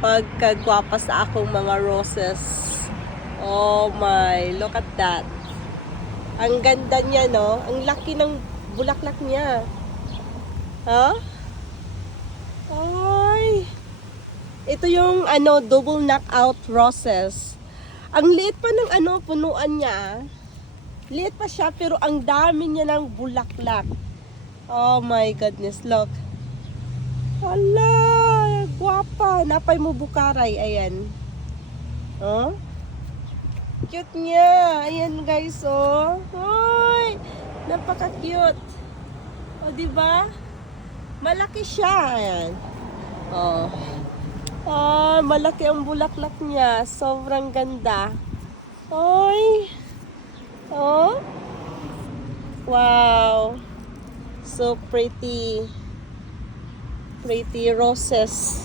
pagkagwapa sa akong mga roses. Oh my, look at that. Ang ganda niya, no? Ang laki ng bulaklak niya. Huh? Ay. Ito yung double knockout roses. Ang liit pa ng punuan niya. Liit pa siya pero ang dami niya ng bulaklak. Oh my goodness, look. Hala, guwapa. Napay mo bukaray, ayan. Oh? Cute niya. Ayan guys, oh. Ay, napaka-cute. O, diba? Malaki siya. Ayan. Oh. Ah, malaki ang bulaklak niya. Sobrang ganda. Ay. Oh. Wow. So pretty. Pretty roses.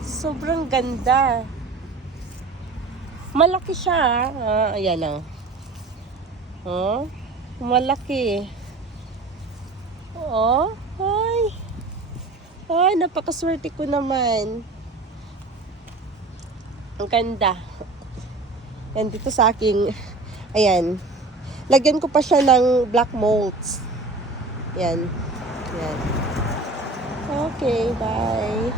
Sobrang ganda. Malaki siya. Ah, ayan o. Oh. Malaki. Oh. Ay. Ay, napakaswerte ko naman. Ang ganda. Yan dito sa aking, ayan. Lagyan ko pa siya ng black molds. Yan. Yan. Okay, bye.